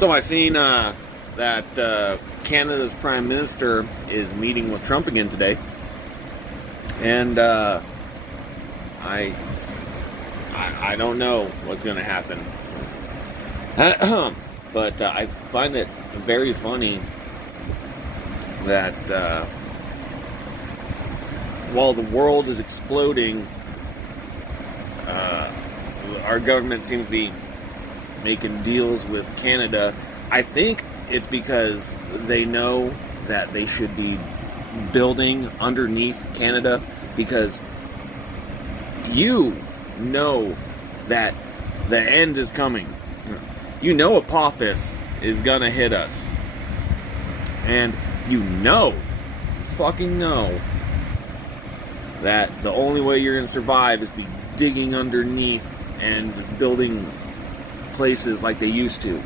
So I seen that Canada's Prime Minister is meeting with Trump again today, and I don't know what's going to happen, but I find it very funny that while the world is exploding, our government seems to be making deals with Canada. I think it's because they know that they should be building underneath Canada, because you know that the end is coming. You know Apophis is gonna hit us. And you fucking know that the only way you're gonna survive is be digging underneath and building places like they used to.